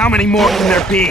How many more can there be?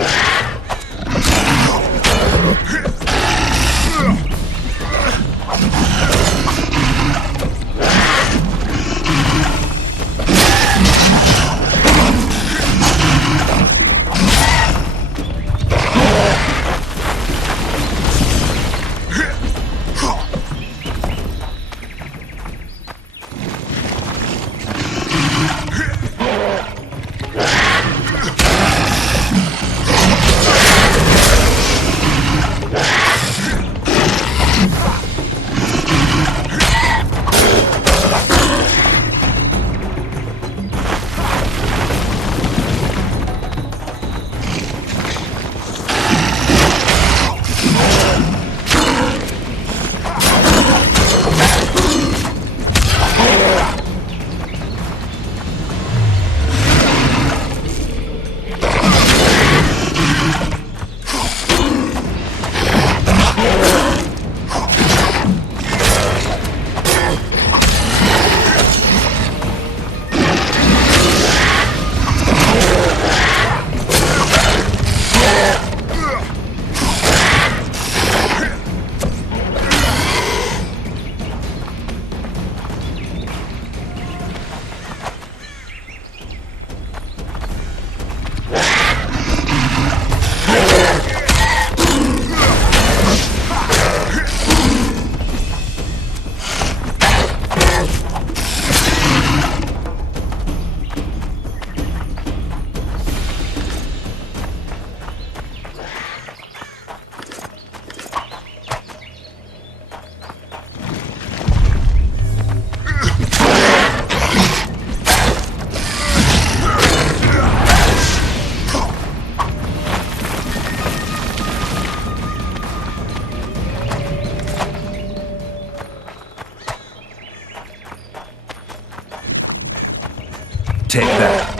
Take that.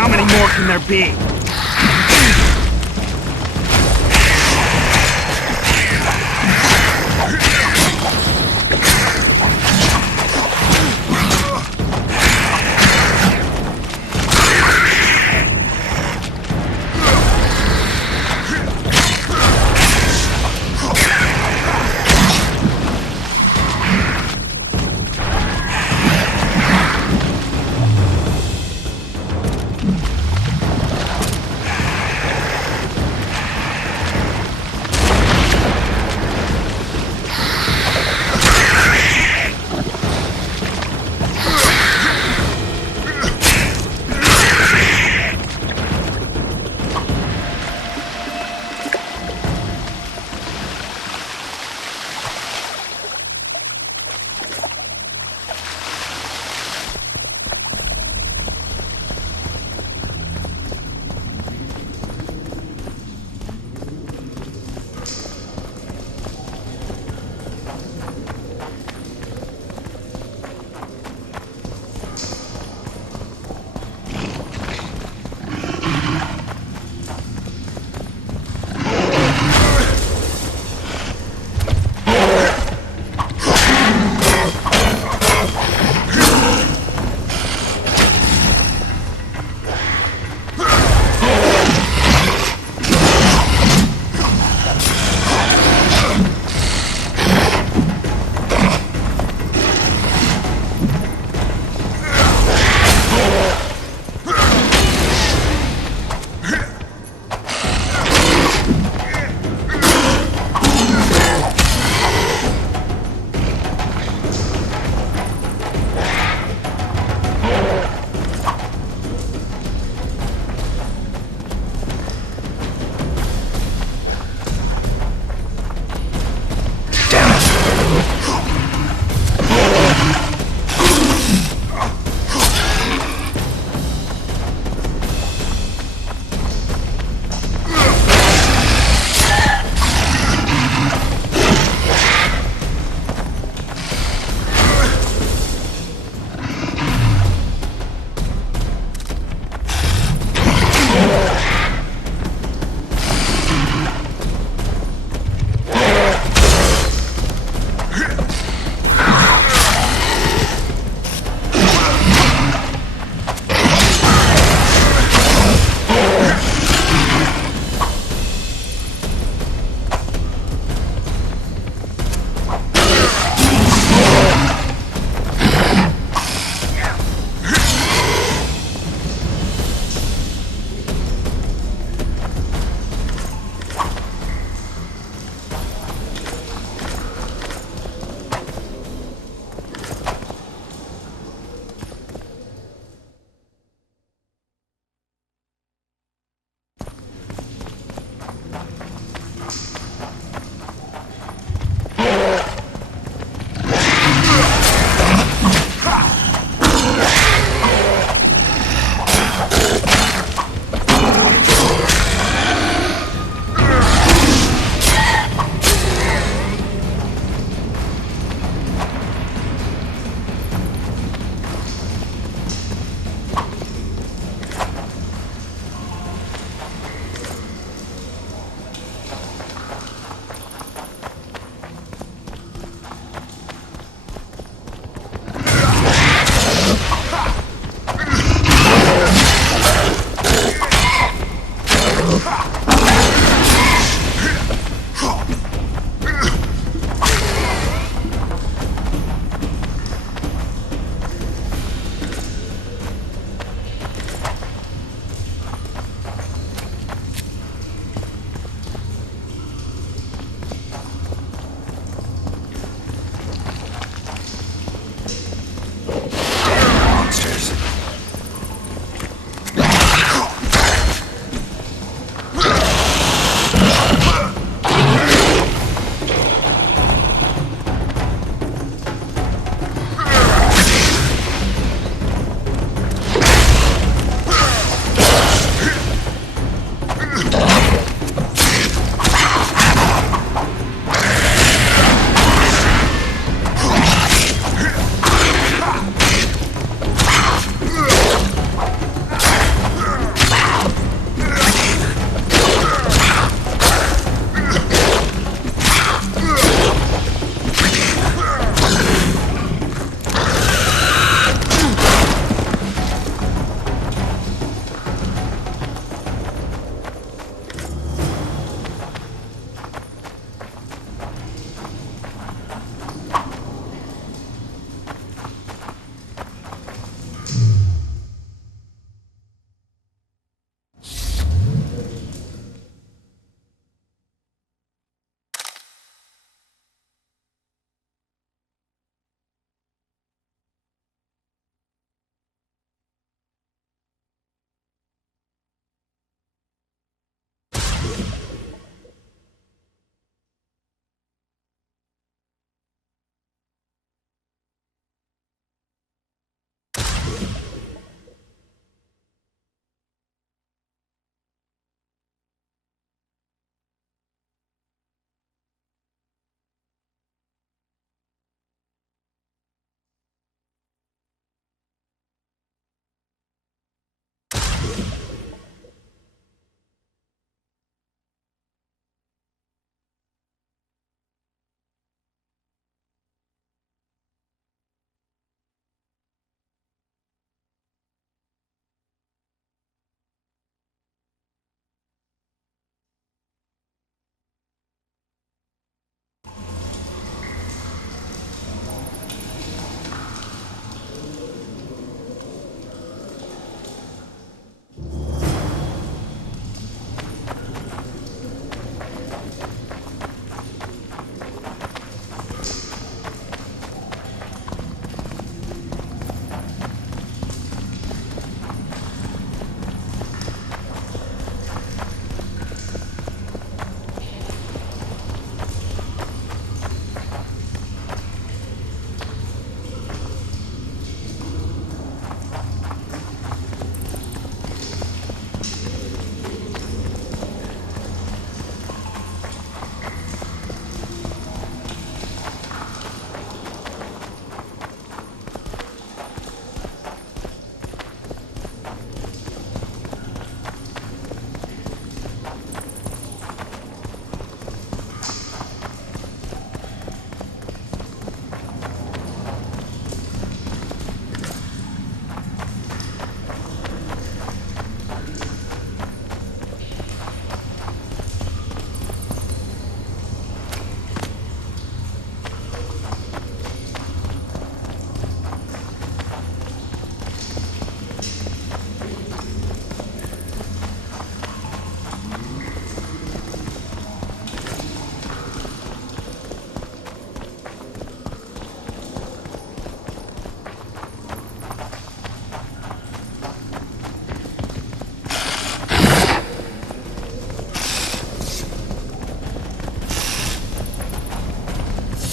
How many more can there be?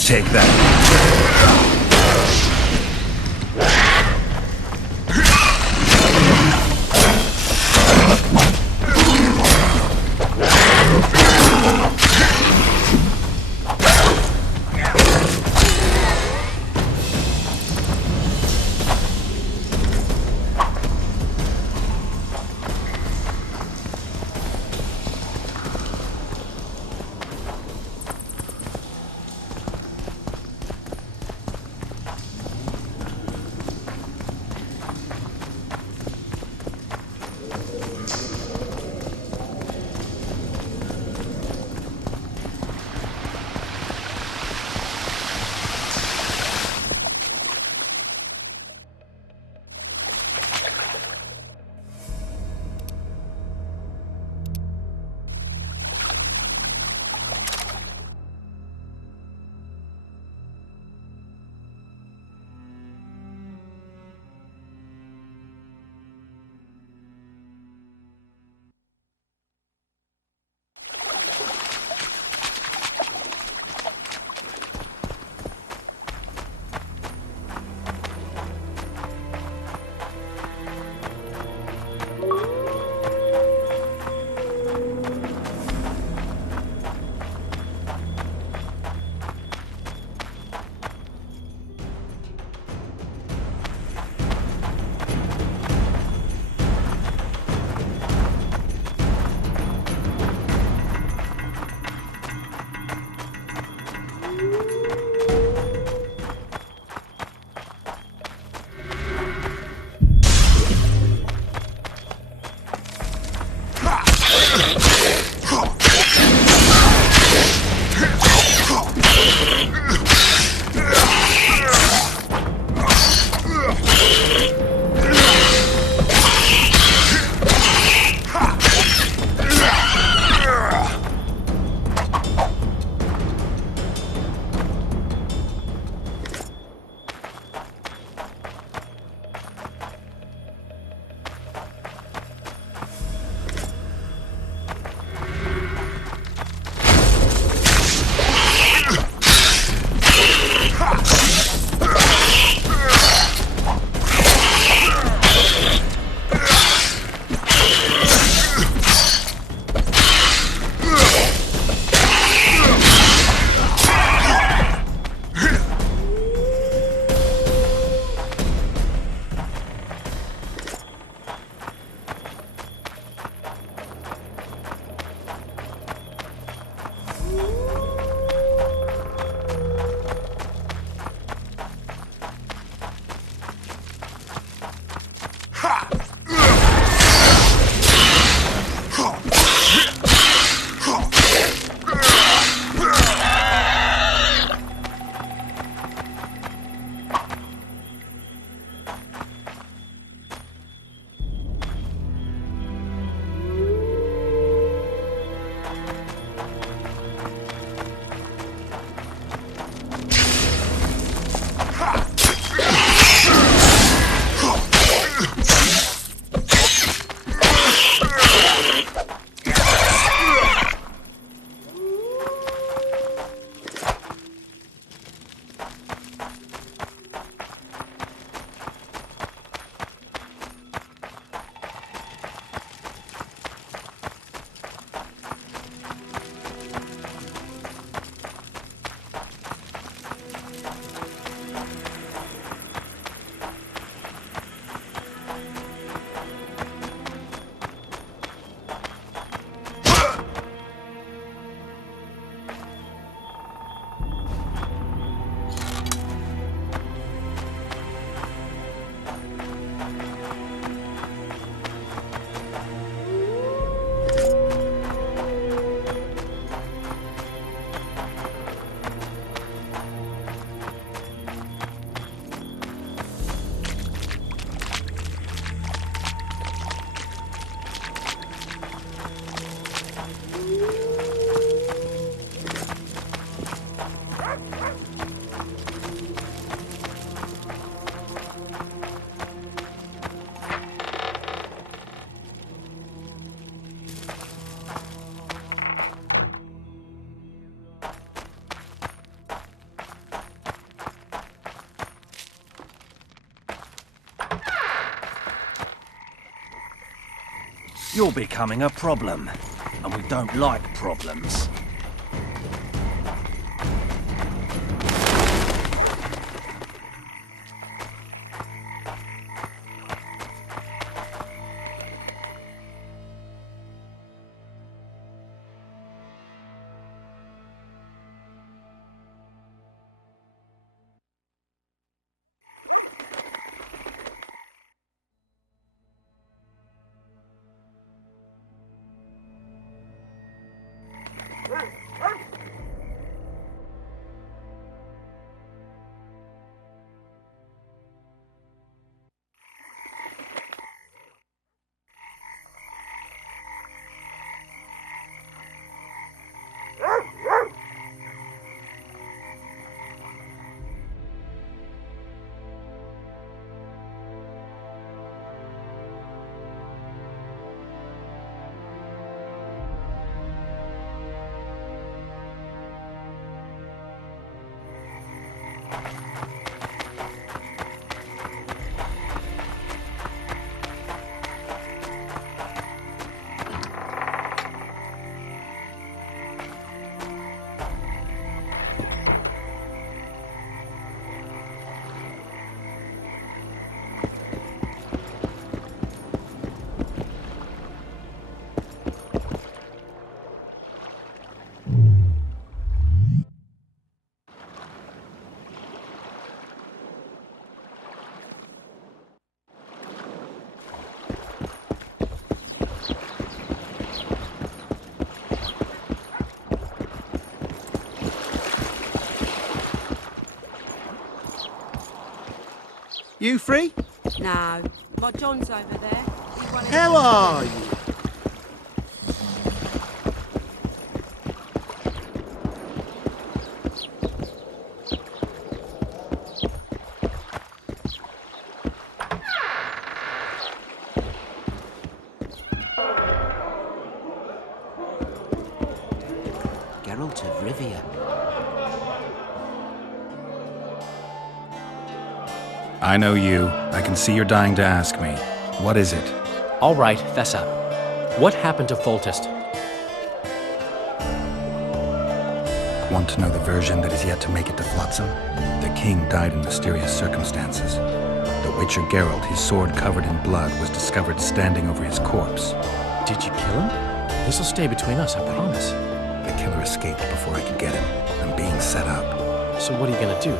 take that. You're becoming a problem, and we don't like problems. You free? No. My John's over there. How are you? Geralt of Rivia. I know you. I can see you're dying to ask me. What is it? All right, fess up. What happened to Foltest? Want to know the version that is yet to make it to Flotsam? The king died in mysterious circumstances. The Witcher Geralt, his sword covered in blood, was discovered standing over his corpse. Did you kill him? This'll stay between us, I promise. The killer escaped before I could get him. I'm being set up. So what are you gonna do?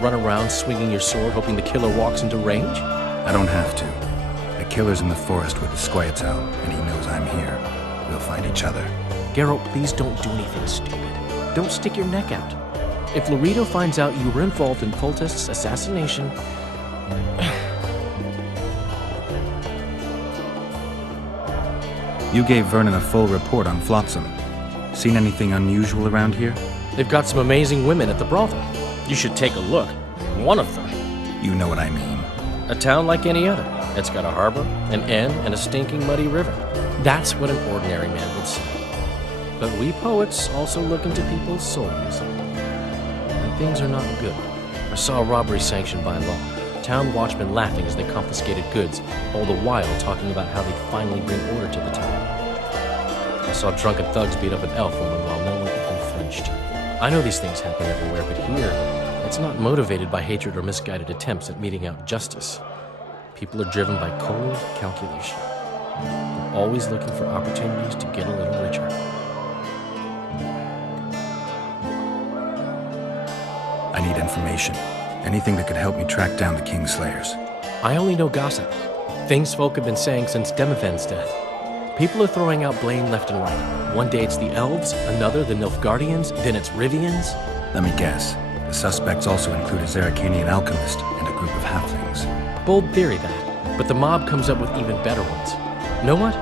Run around swinging your sword hoping the killer walks into range? I don't have to. The killer's in the forest with the Squietal, and he knows I'm here. We'll find each other. Geralt, please don't do anything stupid. Don't stick your neck out. If Laredo finds out you were involved in Foltest's assassination... You gave Vernon a full report on Flotsam. Seen anything unusual around here? They've got some amazing women at the brothel. You should take a look. One of them. You know what I mean. A town like any other. It's got a harbor, an inn, and a stinking muddy river. That's what an ordinary man would say. But we poets also look into people's souls. And things are not good. I saw a robbery sanctioned by law. Town watchmen laughing as they confiscated goods, all the while talking about how they'd finally bring order to the town. I saw drunken thugs beat up an elf woman while no one even flinched. I know these things happen everywhere, but here, it's not motivated by hatred or misguided attempts at meting out justice. People are driven by cold calculation. They're always looking for opportunities to get a little richer. I need information. Anything that could help me track down the Kingslayers. I only know gossip. Things folk have been saying since Demothen's death. People are throwing out blame left and right. One day it's the elves, another the Nilfgaardians, then it's Rivians. Let me guess. The suspects also include a Zerrikanian alchemist and a group of halflings. Bold theory, that. But the mob comes up with even better ones. Know what?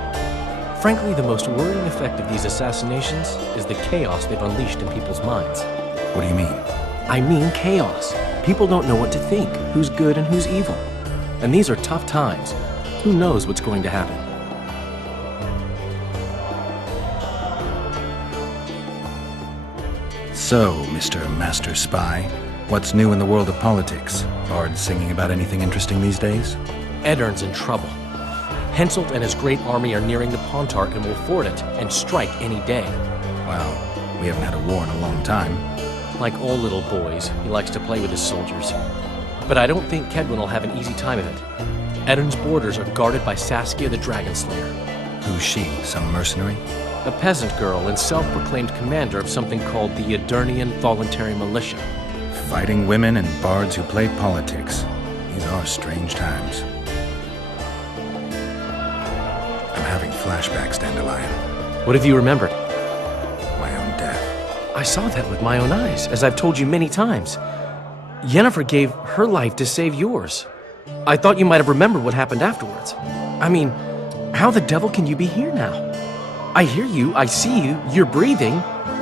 Frankly, the most worrying effect of these assassinations is the chaos they've unleashed in people's minds. What do you mean? I mean chaos. People don't know what to think, who's good and who's evil. And these are tough times. Who knows what's going to happen? So, Mr. Master Spy, what's new in the world of politics? Bards singing about anything interesting these days? Eddern's in trouble. Henselt and his great army are nearing the Pontar and will ford it and strike any day. Wow, we haven't had a war in a long time. Like all little boys, he likes to play with his soldiers. But I don't think Kedwin will have an easy time of it. Eden's borders are guarded by Saskia the Dragon Slayer. Who's she? Some mercenary? A peasant girl and self-proclaimed commander of something called the Edirnian Voluntary Militia. Fighting women and bards who play politics. These are strange times. I'm having flashbacks, Dandelion. What have you remembered? My own death. I saw that with my own eyes, as I've told you many times. Yennefer gave her life to save yours. I thought you might have remembered what happened afterwards. I mean, how the devil can you be here now? I hear you, I see you, you're breathing.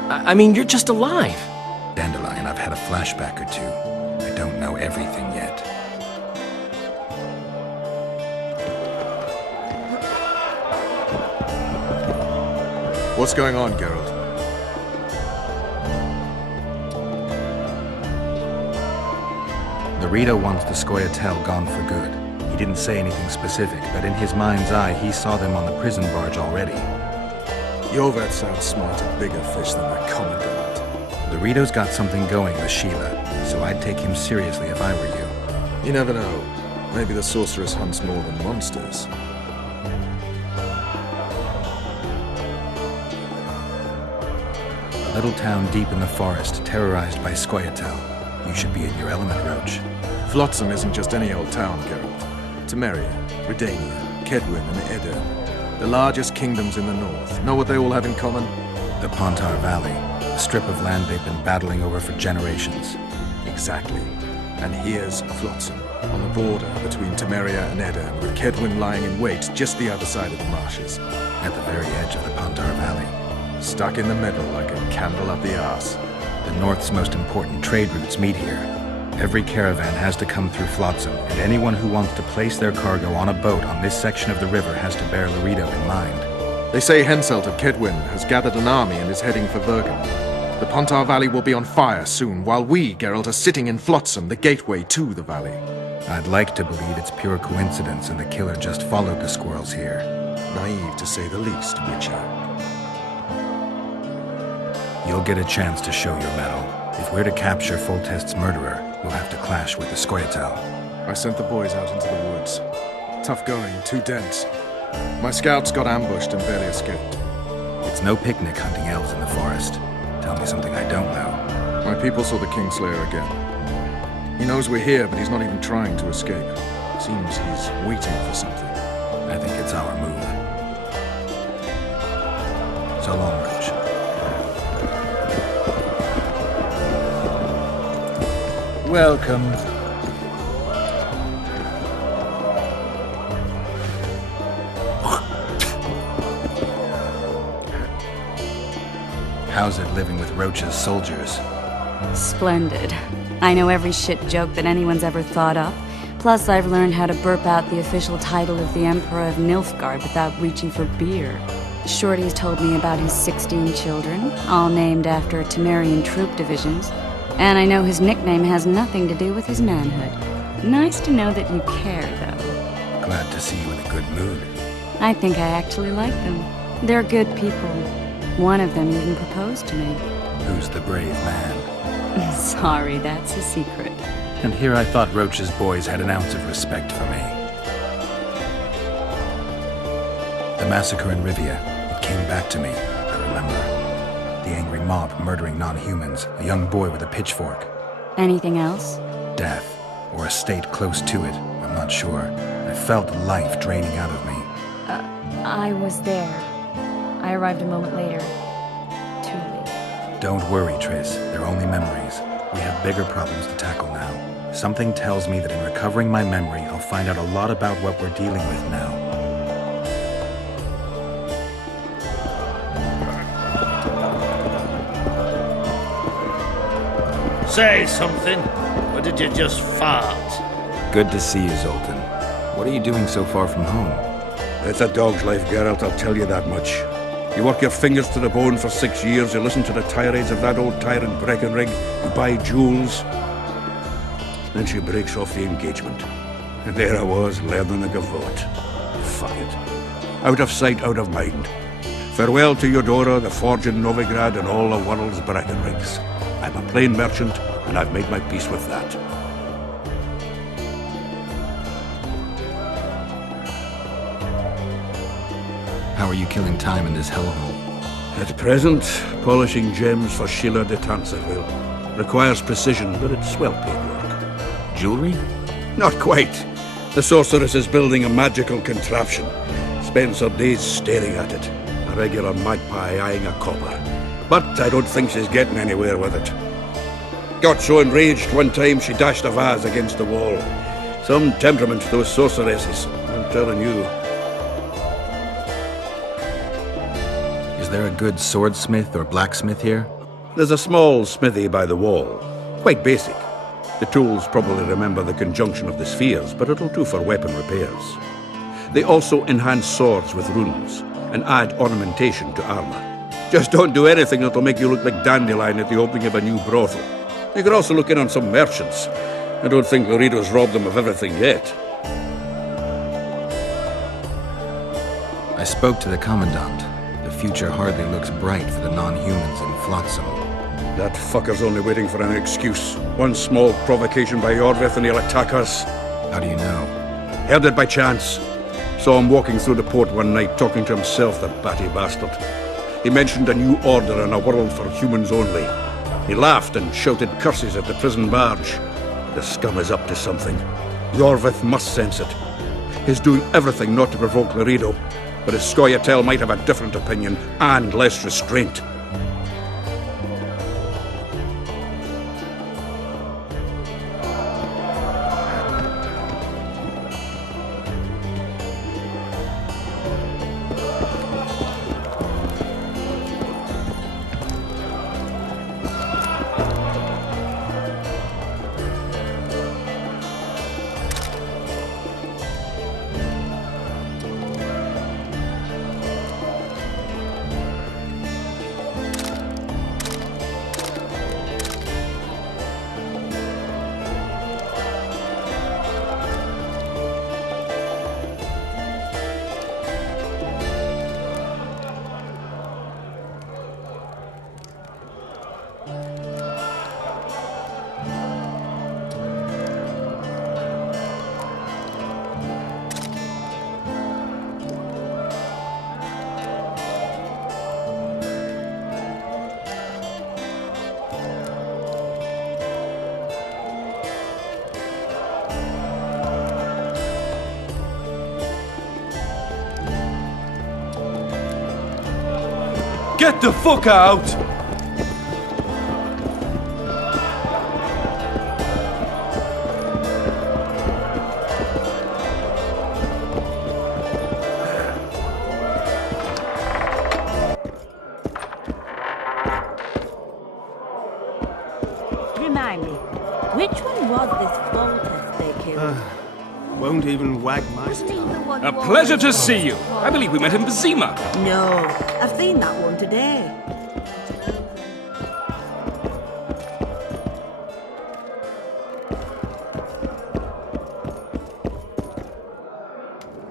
I mean, you're just alive. Dandelion, I've had a flashback or two. I don't know everything yet. What's going on, Geralt? Rito wants the Scoia'tael gone for good. He didn't say anything specific, but in his mind's eye, he saw them on the prison barge already. Yorvets outsmarted bigger fish than the Commandant. The Rito's got something going with Sheila, so I'd take him seriously if I were you. You never know. Maybe the sorceress hunts more than monsters. A little town deep in the forest, terrorized by Scoia'tael. You should be in your element, Roach. Flotsam isn't just any old town, Geralt. Temeria, Redania, Kedwin, and Edirn. The largest kingdoms in the north. Know what they all have in common? The Pontar Valley, a strip of land they've been battling over for generations. Exactly. And here's Flotsam, on the border between Temeria and Edirn, with Kedwin lying in wait just the other side of the marshes. At the very edge of the Pontar Valley. Stuck in the middle like a candle up the arse. The North's most important trade routes meet here. Every caravan has to come through Flotsam, and anyone who wants to place their cargo on a boat on this section of the river has to bear Lorito in mind. They say Henselt of Kedwin has gathered an army and is heading for Vergen. The Pontar Valley will be on fire soon, while we, Geralt, are sitting in Flotsam, the gateway to the valley. I'd like to believe it's pure coincidence and the killer just followed the squirrels here. Naive, to say the least, Witcher. You'll get a chance to show your mettle. If we're to capture Foltest's murderer, we'll have to clash with the Scoia'tael. I sent the boys out into the woods. Tough going, too dense. My scouts got ambushed and barely escaped. It's no picnic hunting elves in the forest. Tell me something I don't know. My people saw the Kingslayer again. He knows we're here, but he's not even trying to escape. Seems he's waiting for something. I think it's our move. So long, Roach. Welcome. How's it living with Roach's soldiers? Splendid. I know every shit joke that anyone's ever thought up. Plus, I've learned how to burp out the official title of the Emperor of Nilfgaard without reaching for beer. Shorty's told me about his 16 children, all named after Temerian troop divisions. And I know his nickname has nothing to do with his manhood. Nice to know that you care, though. Glad to see you in a good mood. I think I actually like them. They're good people. One of them even proposed to me. Who's the brave man? Sorry, that's a secret. And here I thought Roach's boys had an ounce of respect for me. The massacre in Rivia, it came back to me, I remember. The angry mob murdering non-humans, a young boy with a pitchfork. Anything else? Death, or a state close to it, I'm not sure. I felt life draining out of me. I was there. I arrived a moment later. Too late. Don't worry, Triss. They're only memories. We have bigger problems to tackle now. Something tells me that in recovering my memory, I'll find out a lot about what we're dealing with now. Say something, or did you just fart? Good to see you, Zoltan. What are you doing so far from home? It's a dog's life, Geralt, I'll tell you that much. You work your fingers to the bone for 6 years, you listen to the tirades of that old tyrant Breckenrig, you buy jewels. Then she breaks off the engagement. And there I was, learning a gavotte. Fuck it. Out of sight, out of mind. Farewell to Eudora, the forge in Novigrad, and all the world's Breckenrigs. I'm a plain merchant, and I've made my peace with that. How are you killing time in this hellhole? At present, polishing gems for Sheila de Tanserville. Requires precision, but it's well-paid work. Jewelry? Not quite. The sorceress is building a magical contraption. Spends her days staring at it. A regular magpie eyeing a copper. But I don't think she's getting anywhere with it. Got so enraged one time she dashed a vase against the wall. Some temperament, those sorceresses, I'm telling you. Is there a good swordsmith or blacksmith here? There's a small smithy by the wall. Quite basic. The tools probably remember the conjunction of the spheres, but it'll do for weapon repairs. They also enhance swords with runes and add ornamentation to armor. Just don't do anything that'll make you look like Dandelion at the opening of a new brothel. You could also look in on some merchants. I don't think Laredo's robbed them of everything yet. I spoke to the Commandant. The future hardly looks bright for the non-humans in Flotsam. That fucker's only waiting for an excuse. One small provocation by Orvith and he'll attack us. How do you know? Heard it by chance. Saw him walking through the port one night, talking to himself, the batty bastard. He mentioned a new order and a world for humans only. He laughed and shouted curses at the prison barge. The scum is up to something. Orvith must sense it. He's doing everything not to provoke Laredo, but his Scoia'tael might have a different opinion and less restraint. Get the fuck out! Remind me, which one was this Voltus they killed? Won't even wag my Wasn't he the one A who pleasure to always- see you. I believe we met in Vizima. No, I've seen that one today.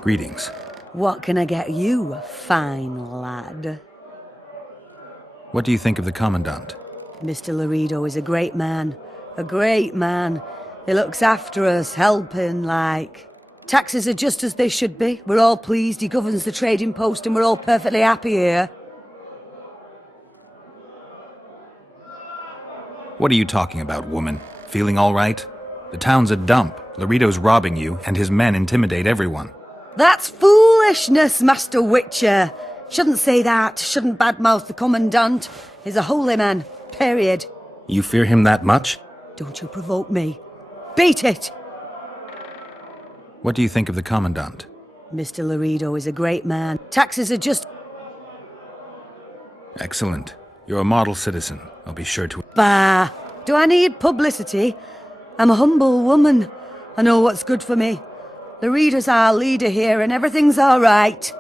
Greetings. What can I get you, fine lad? What do you think of the Commandant? Mr. Laredo is a great man. A great man. He looks after us, helping, like. Taxes are just as they should be. We're all pleased he governs the trading post and we're all perfectly happy here. What are you talking about, woman? Feeling all right? The town's a dump. Laredo's robbing you, and his men intimidate everyone. That's foolishness, Master Witcher. Shouldn't say that. Shouldn't badmouth the Commandant. He's a holy man. Period. You fear him that much? Don't you provoke me. Beat it! What do you think of the Commandant? Mr. Laredo is a great man. Taxes are just... Excellent. You're a model citizen. I'll be sure to... Bah! Do I need publicity? I'm a humble woman. I know what's good for me. Laredo's our leader here and everything's all right.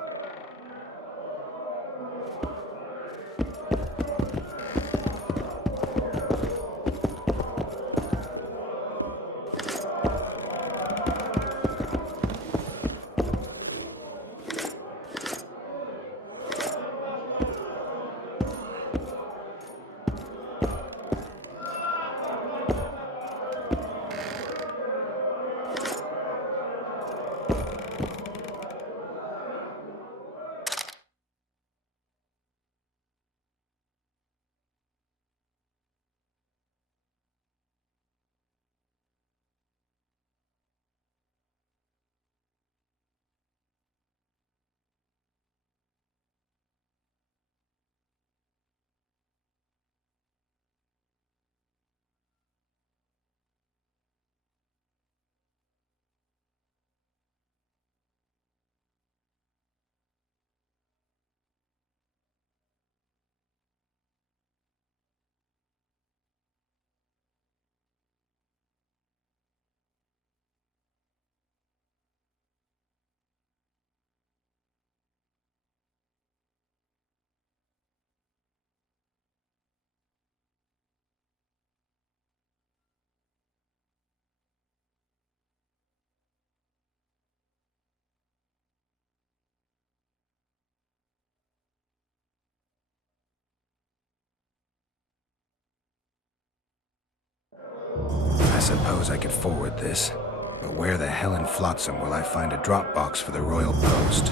suppose I could forward this. But where the hell in Flotsam will I find a drop box for the royal post?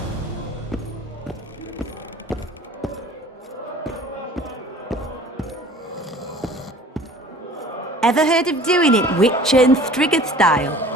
Ever heard of doing it Witcher and Striggett style?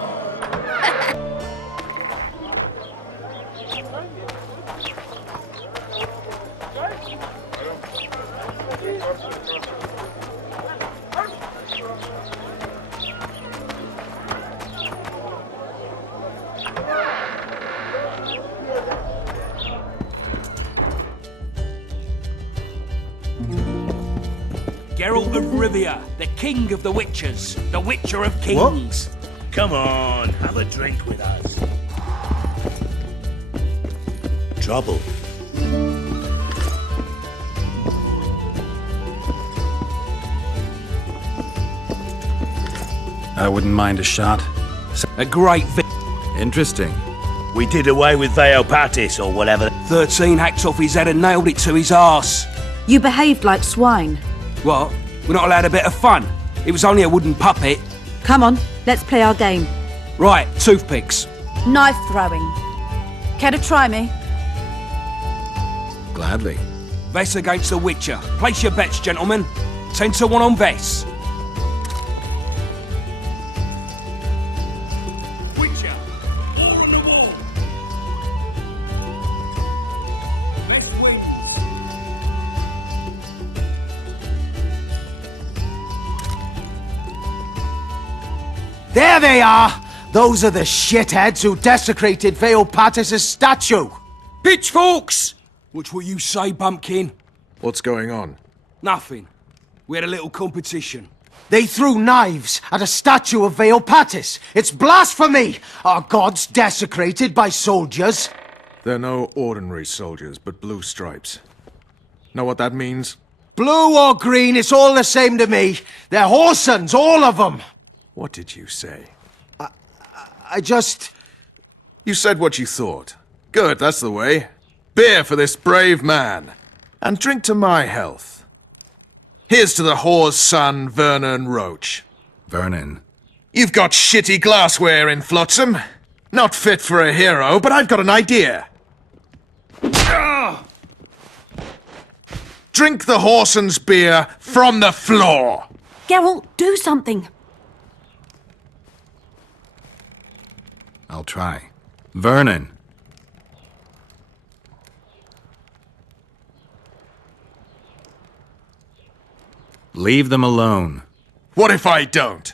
Geralt of Rivia, the king of the Witchers, the Witcher of Kings. Come on, have a drink with us. Trouble. I wouldn't mind a shot. A great Interesting. We did away with Vale Patis or whatever. 13 hacked off his head and nailed it to his arse. You behaved like swine. What? We're not allowed a bit of fun? It was only a wooden puppet. Come on, let's play our game. Right, toothpicks. Knife throwing. Care to try me? Gladly. Vess against the Witcher. Place your bets, gentlemen. 10 to 1 on Vess. Witcher, war on the wall. Vess wins. There they are! Those are the shitheads who desecrated Vale Patis' statue! Pitchforks! Which will you say, Bumpkin? What's going on? Nothing. We had a little competition. They threw knives at a statue of Vale Patis! It's blasphemy! Our gods desecrated by soldiers! They're no ordinary soldiers, but blue stripes. Know what that means? Blue or green, it's all the same to me. They're horsens, all of them! What did you say? I just... You said what you thought. Good, that's the way. Beer for this brave man. And drink to my health. Here's to the whore's son, Vernon Roach. Vernon. You've got shitty glassware in Flotsam. Not fit for a hero, but I've got an idea. Drink the whoresen's beer from the floor. Geralt, do something. I'll try. Vernon. Leave them alone. What if I don't?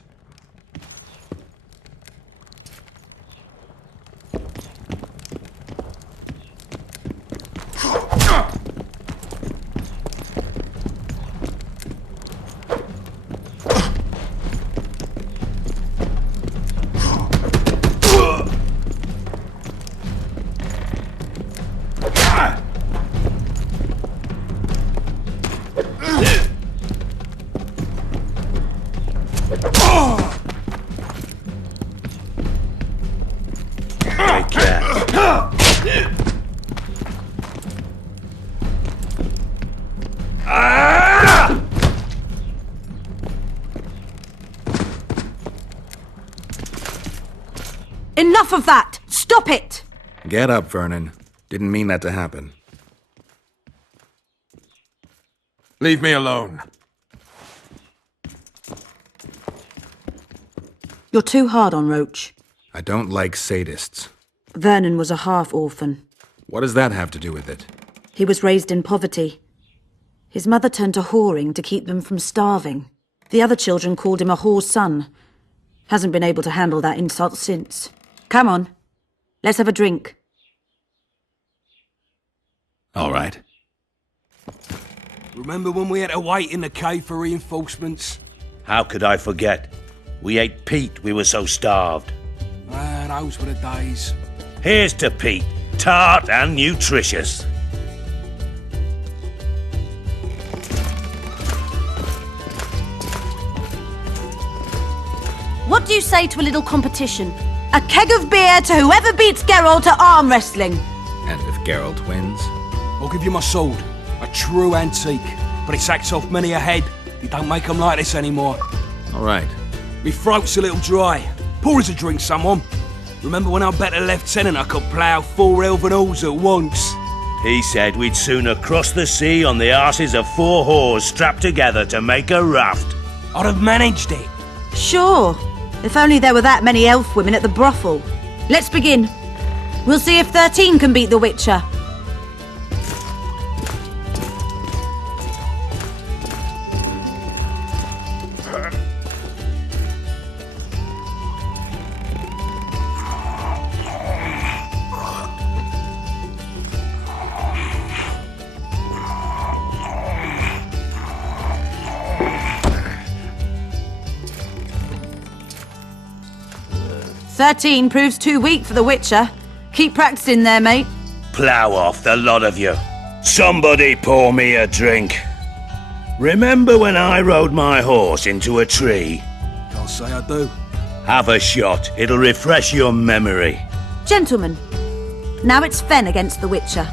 Enough of that! Stop it! Get up, Vernon. Didn't mean that to happen. Leave me alone. You're too hard on Roach. I don't like sadists. Vernon was a half-orphan. What does that have to do with it? He was raised in poverty. His mother turned to whoring to keep them from starving. The other children called him a whore's son. Hasn't been able to handle that insult since. Come on, let's have a drink. All right. Remember when we had to wait in the cave for reinforcements? How could I forget? We ate Pete, we were so starved. Those were the days. Here's to Pete, tart and nutritious. What do you say to a little competition? A keg of beer to whoever beats Geralt at arm wrestling. And if Geralt wins? I'll give you my sword. A true antique. But it sacks off many a head. You don't make them like this anymore. All right. Me throat's a little dry. Pour us a drink, someone. Remember when I bet a lieutenant I could plough 4 elven halls at once? He said we'd sooner cross the sea on the arses of 4 whores strapped together to make a raft. I'd have managed it. Sure. If only there were that many elf women at the brothel. Let's begin. We'll see if 13 can beat the Witcher. "13 proves too weak for the Witcher. Keep practicing there, mate." Plough off, the lot of you. Somebody pour me a drink. Remember when I rode my horse into a tree? I'll say I do. Have a shot. It'll refresh your memory. Gentlemen, now it's Fen against the Witcher.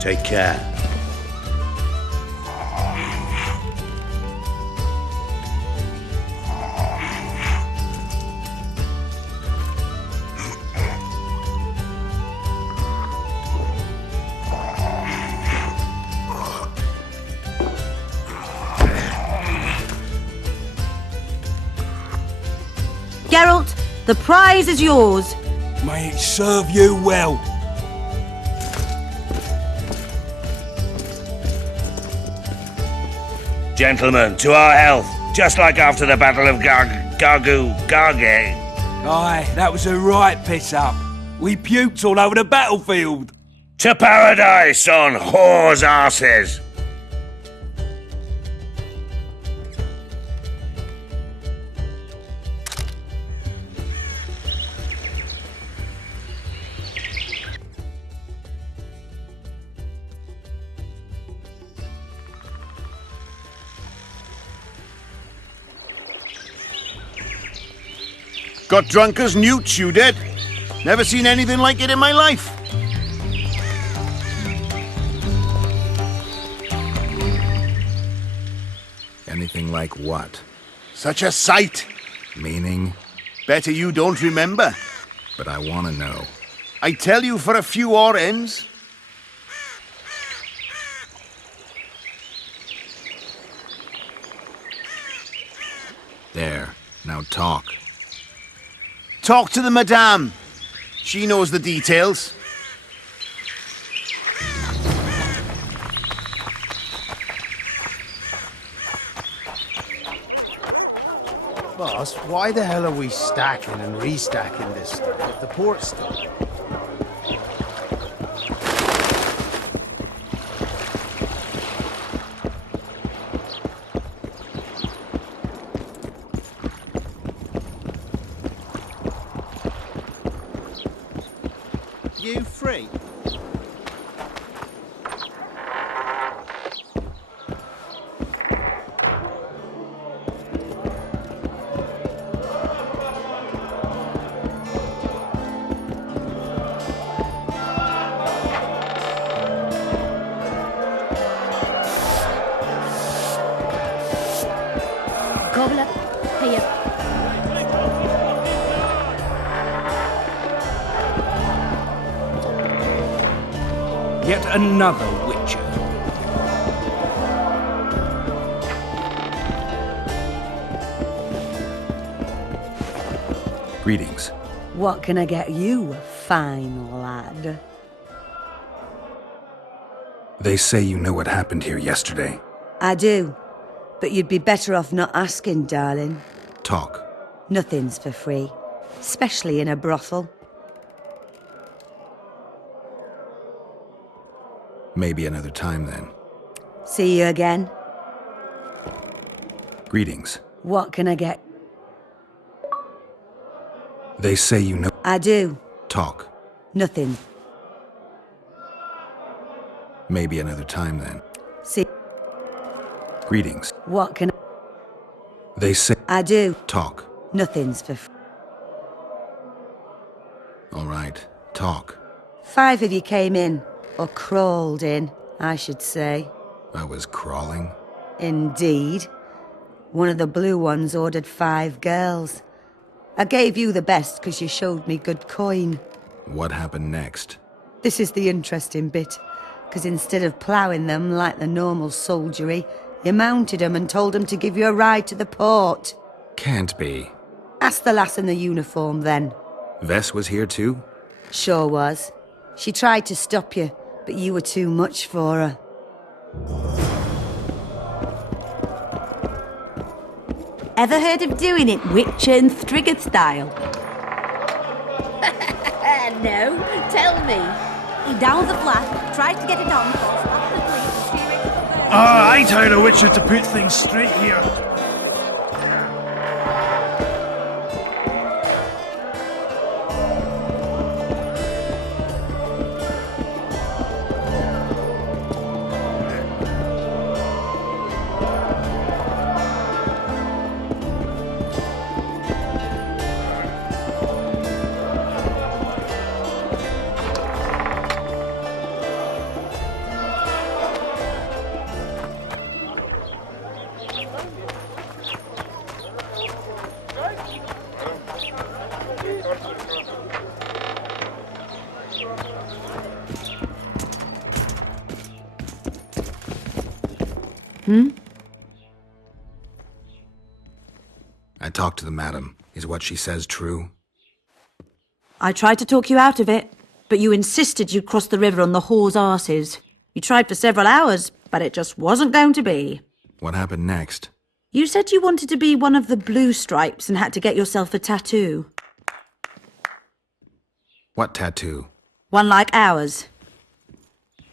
Take care. Geralt, the prize is yours. May it serve you well. Gentlemen, to our health. Just like after the Battle of Garge. Aye, that was a right piss-up. We puked all over the battlefield. To paradise on whores' arses. Got drunk as newts, you did. Never seen anything like it in my life. Anything like what? Such a sight. Meaning? Better you don't remember. But I want to know. I tell you for a few odd ends. There. Now talk. Talk to the Madame. She knows the details. Boss, why the hell are we stacking and restacking this stuff if the port's still? You free? Gobbler, here. Yet another Witcher. Greetings. What can I get you, fine lad? They say you know what happened here yesterday. I do. But you'd be better off not asking, darling. Talk. Nothing's for free. Especially in a brothel. Maybe another time then. See you again. Greetings. What can I get? They say you know. I do. Talk. Nothing. Maybe another time then. See. Greetings. What can They say. I do. Talk. Nothing's for All right. Talk. 5 of you came in. Or crawled in, I should say. I was crawling. Indeed. One of the blue ones ordered 5 girls. I gave you the best because you showed me good coin. What happened next? This is the interesting bit, because instead of ploughing them like the normal soldiery, you mounted them and told them to give you a ride to the port. Can't be. Ask the lass in the uniform then. Vess was here too? Sure was. She tried to stop you, but you were too much for her. Ever heard of doing it Witcher and Striggett style? No, tell me. He downs the flat, tries to get it on, falls off the cliff and steering. I hired a witcher to put things straight here. I talked to the madam. Is what she says true? I tried to talk you out of it, but you insisted you'd cross the river on the whore's arses. You tried for several hours, but it just wasn't going to be. What happened next? You said you wanted to be one of the blue stripes and had to get yourself a tattoo. What tattoo? One like ours.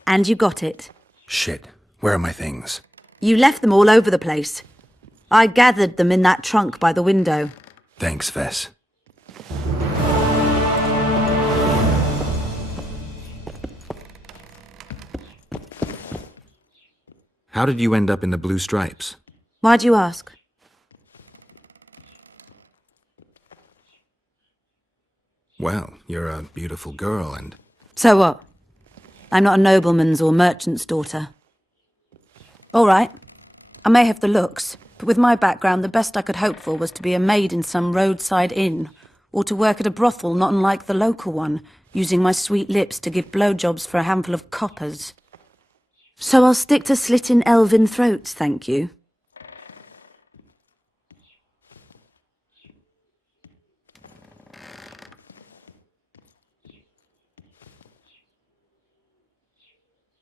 And you got it. Shit. Where are my things? You left them all over the place. I gathered them in that trunk by the window. Thanks, Vess. How did you end up in the blue stripes? Why'd you ask? Well, you're a beautiful girl and... So what? I'm not a nobleman's or merchant's daughter. All right. I may have the looks, but with my background, the best I could hope for was to be a maid in some roadside inn, or to work at a brothel not unlike the local one, using my sweet lips to give blowjobs for a handful of coppers. So I'll stick to slitting elven throats, thank you.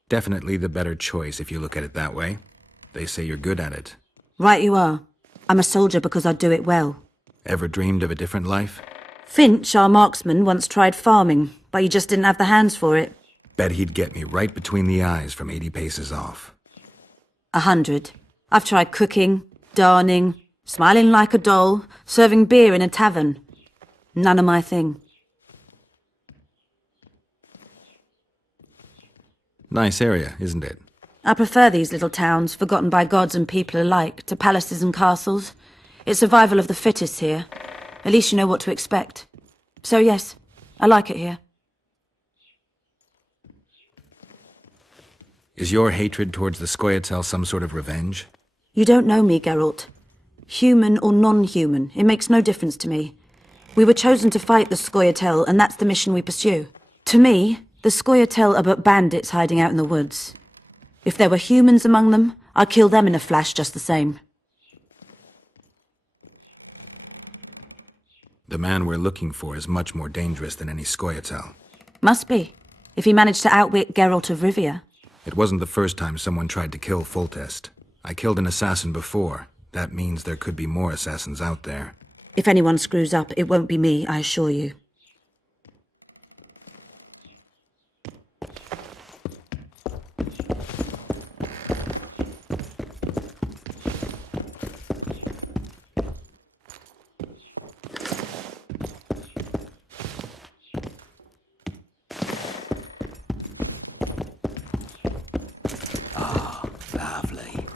Definitely the better choice if you look at it that way. They say you're good at it. Right you are. I'm a soldier because I do it well. Ever dreamed of a different life? Finch, our marksman, once tried farming, but he just didn't have the hands for it. Bet he'd get me right between the eyes from 80 paces off. 100. I've tried cooking, darning, smiling like a doll, serving beer in a tavern. None of my thing. Nice area, isn't it? I prefer these little towns, forgotten by gods and people alike, to palaces and castles. It's survival of the fittest here. At least you know what to expect. So yes, I like it here. Is your hatred towards the Scoia'tael some sort of revenge? You don't know me, Geralt. Human or non-human, it makes no difference to me. We were chosen to fight the Scoia'tael, and that's the mission we pursue. To me, the Scoia'tael are but bandits hiding out in the woods. If there were humans among them, I'd kill them in a flash just the same. The man we're looking for is much more dangerous than any Scoia'tael. Must be, if he managed to outwit Geralt of Rivia. It wasn't the first time someone tried to kill Foltest. I killed an assassin before. That means there could be more assassins out there. If anyone screws up, it won't be me, I assure you. Lovely.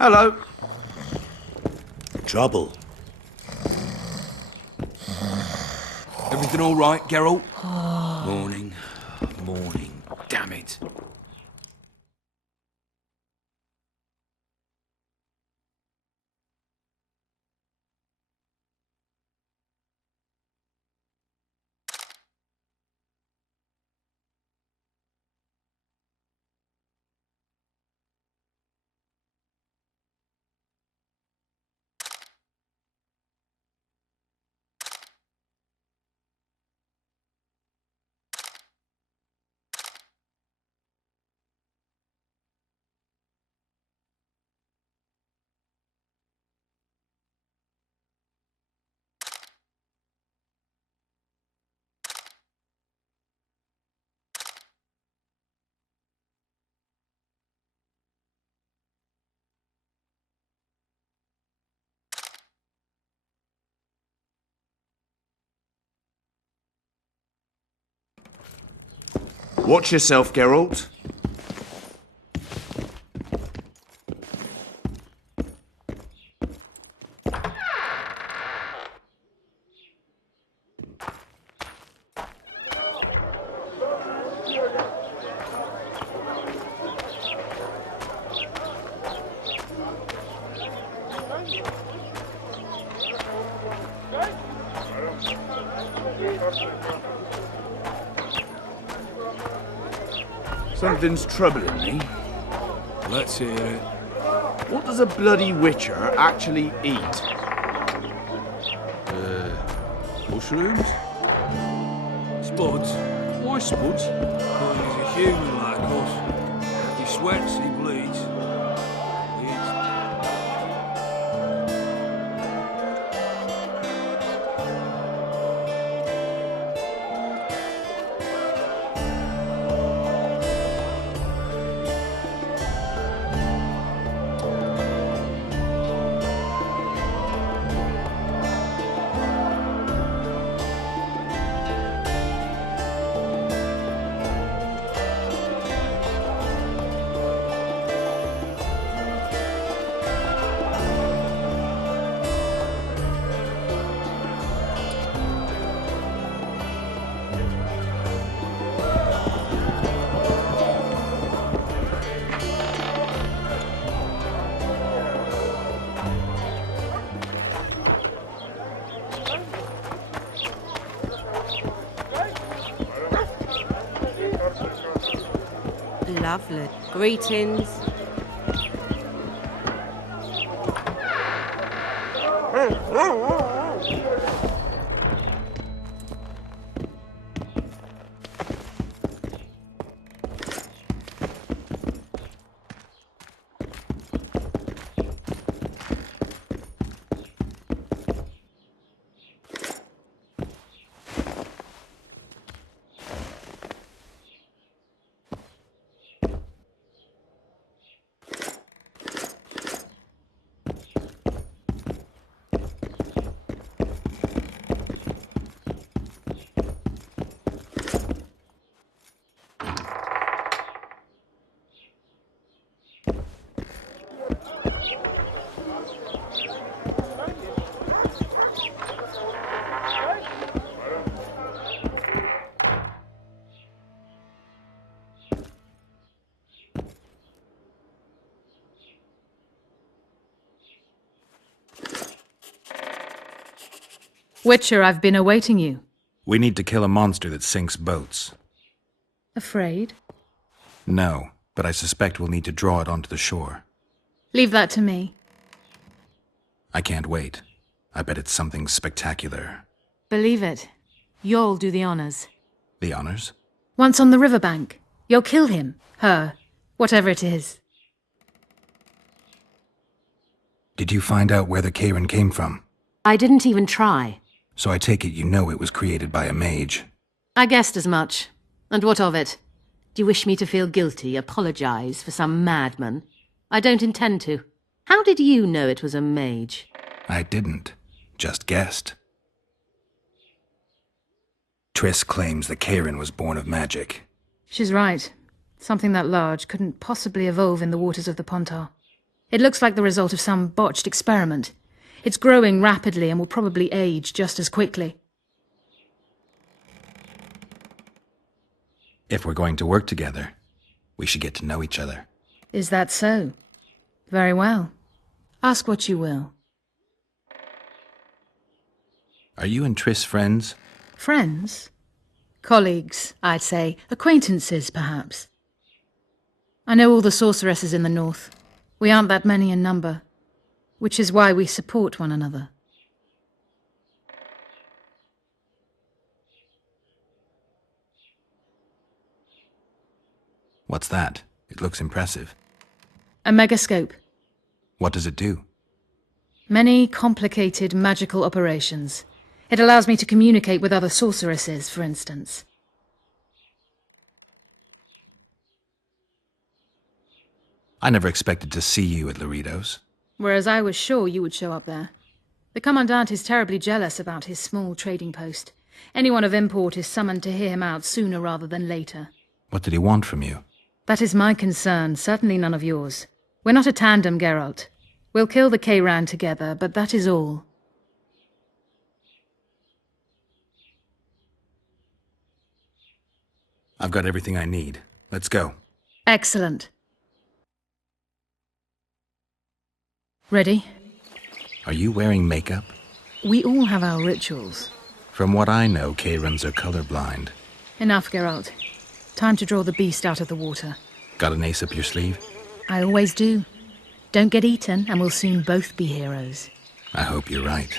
Hello. Trouble. Everything all right, Geralt? Morning. Morning. Damn it. Watch yourself, Geralt. Something's troubling me. Let's hear it. What does a bloody witcher actually eat? Mushrooms? Spuds? Why spuds? Because he's a human like us. He sweats, he bleeds. He eats. Lovely. Greetings. Witcher, I've been awaiting you. We need to kill a monster that sinks boats. Afraid? No, but I suspect we'll need to draw it onto the shore. Leave that to me. I can't wait. I bet it's something spectacular. Believe it. You'll do the honors. The honors? Once on the riverbank, you'll kill him, her, whatever it is. Did you find out where the Kayran came from? I didn't even try. So I take it you know it was created by a mage. I guessed as much. And what of it? Do you wish me to feel guilty, apologize for some madman? I don't intend to. How did you know it was a mage? I didn't. Just guessed. Triss claims the Kayran was born of magic. She's right. Something that large couldn't possibly evolve in the waters of the Pontar. It looks like the result of some botched experiment. It's growing rapidly and will probably age just as quickly. If we're going to work together, we should get to know each other. Is that so? Very well. Ask what you will. Are you and Triss friends? Friends? Colleagues, I'd say. Acquaintances, perhaps. I know all the sorceresses in the north. We aren't that many in number, which is why we support one another. What's that? It looks impressive. A megascope. What does it do? Many complicated magical operations. It allows me to communicate with other sorceresses, for instance. I never expected to see you at Laredo's. Whereas I was sure you would show up there. The Commandant is terribly jealous about his small trading post. Anyone of import is summoned to hear him out sooner rather than later. What did he want from you? That is my concern, certainly none of yours. We're not a tandem, Geralt. We'll kill the Kayran together, but that is all. I've got everything I need. Let's go. Excellent. Ready? Are you wearing makeup? We all have our rituals. From what I know, Kayrans are colorblind. Enough, Geralt. Time to draw the beast out of the water. Got an ace up your sleeve? I always do. Don't get eaten, and we'll soon both be heroes. I hope you're right.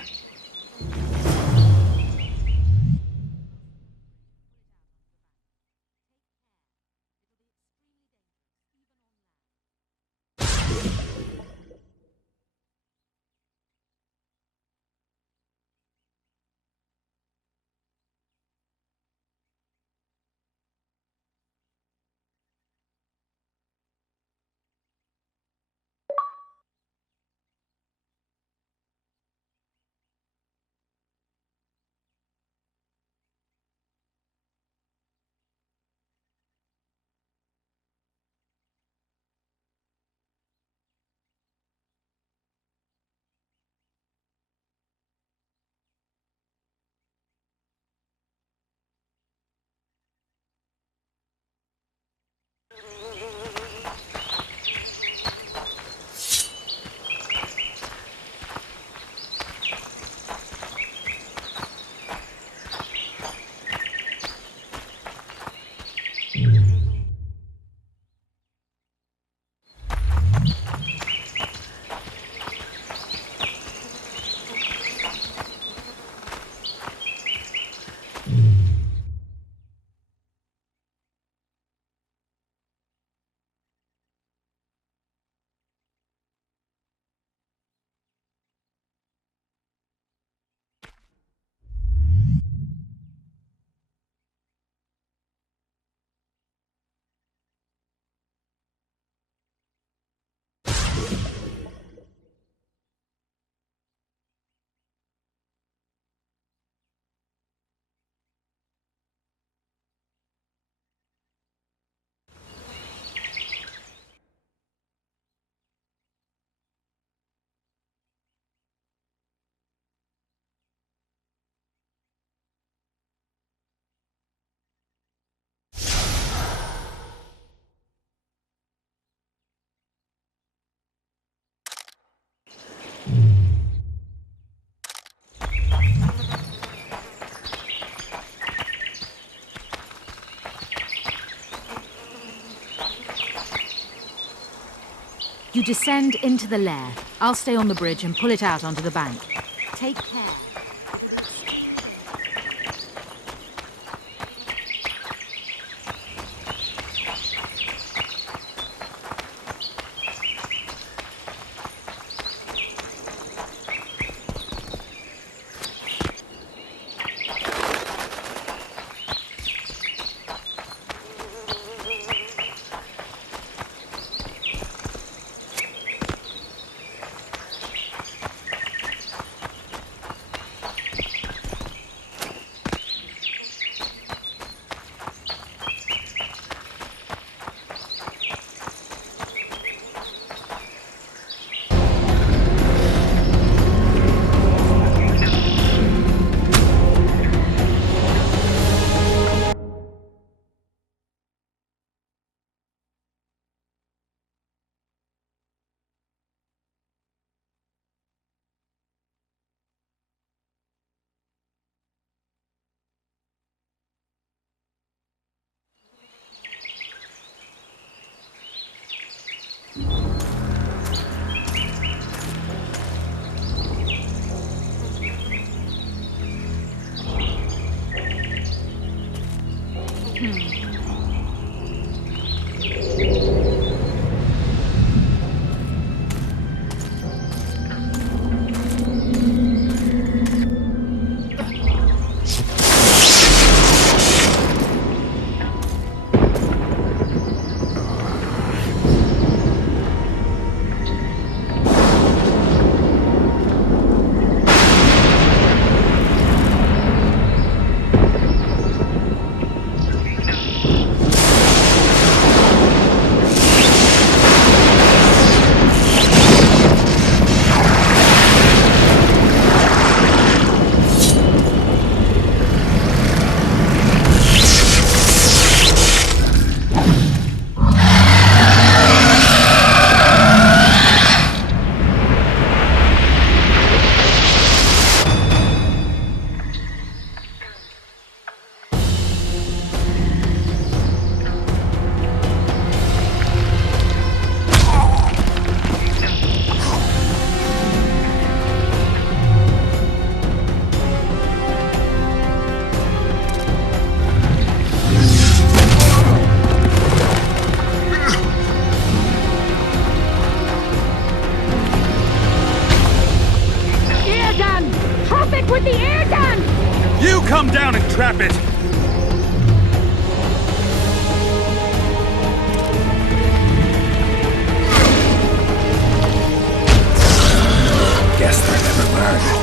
You descend into the lair. I'll stay on the bridge and pull it out onto the bank. Take care. Come down and trap it! Guess they never learn.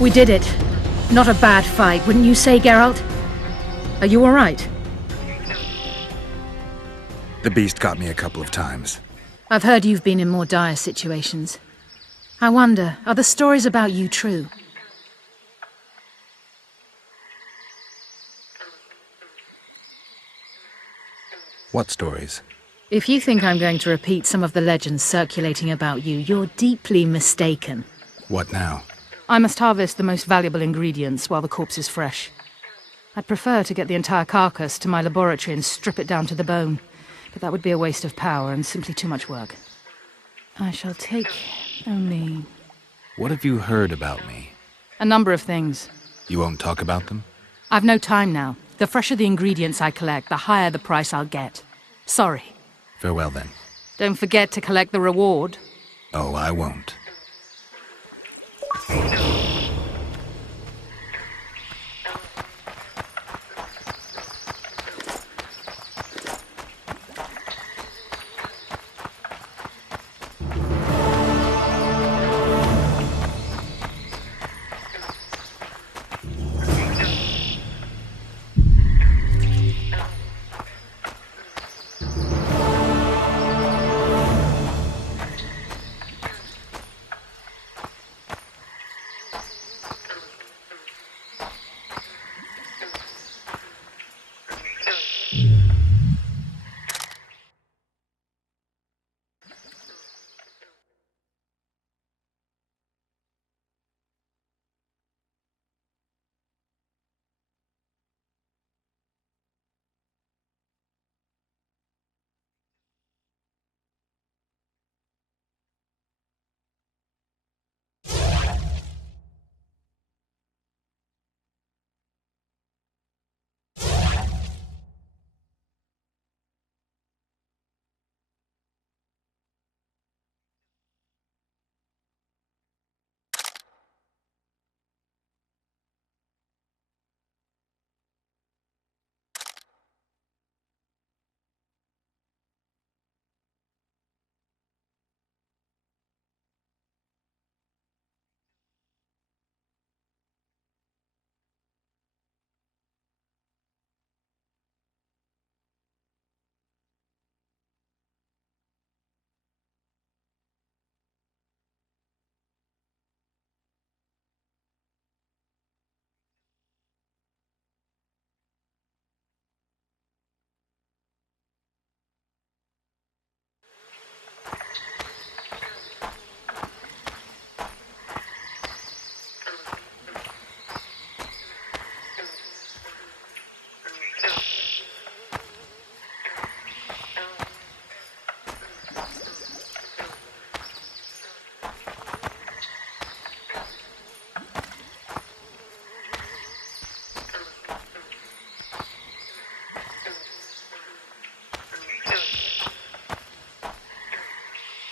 We did it. Not a bad fight, wouldn't you say, Geralt? Are you all right? The beast got me a couple of times. I've heard you've been in more dire situations. I wonder, are the stories about you true? What stories? If you think I'm going to repeat some of the legends circulating about you, you're deeply mistaken. What now? I must harvest the most valuable ingredients while the corpse is fresh. I'd prefer to get the entire carcass to my laboratory and strip it down to the bone, but that would be a waste of power and simply too much work. I shall take only... What have you heard about me? a number of things. You won't talk about them? I've no time now. The fresher the ingredients I collect, the higher the price I'll get. Sorry. Farewell, then. Don't forget to collect the reward. Oh, I won't.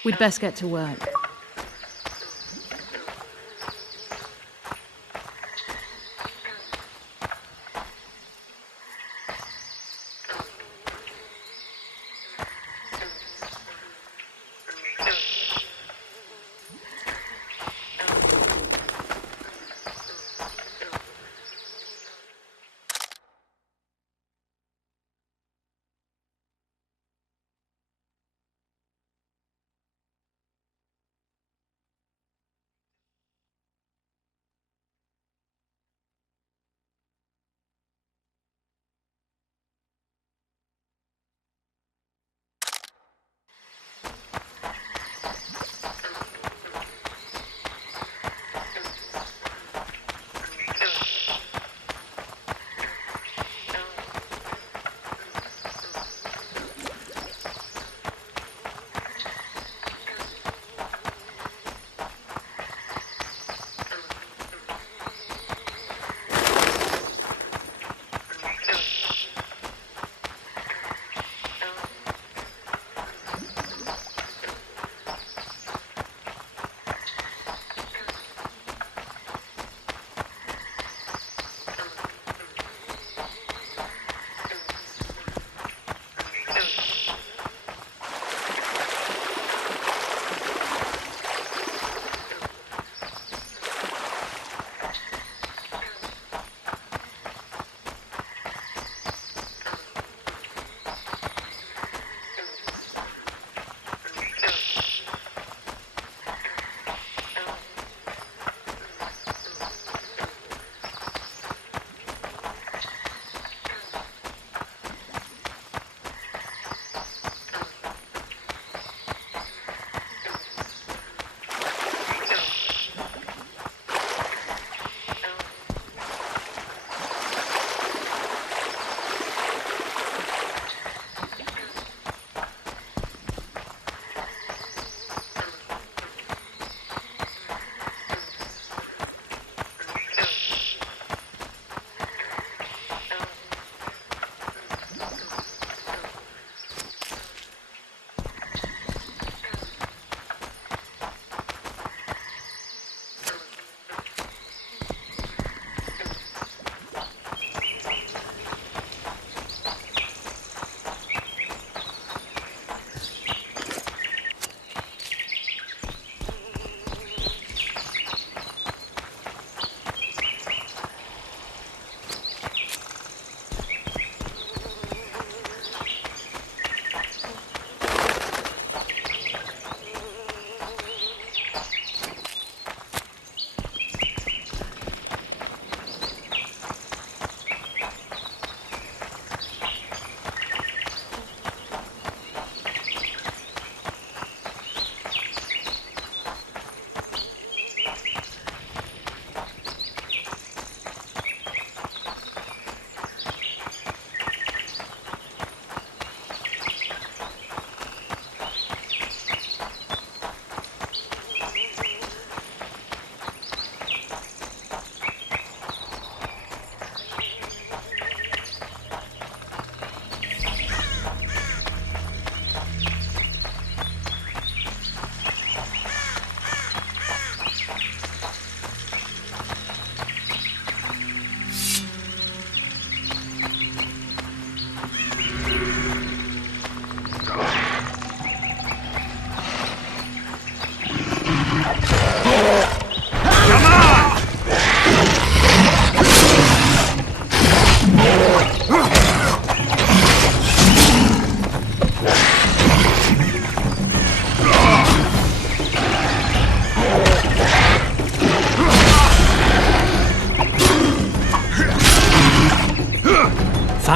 We'd best get to work.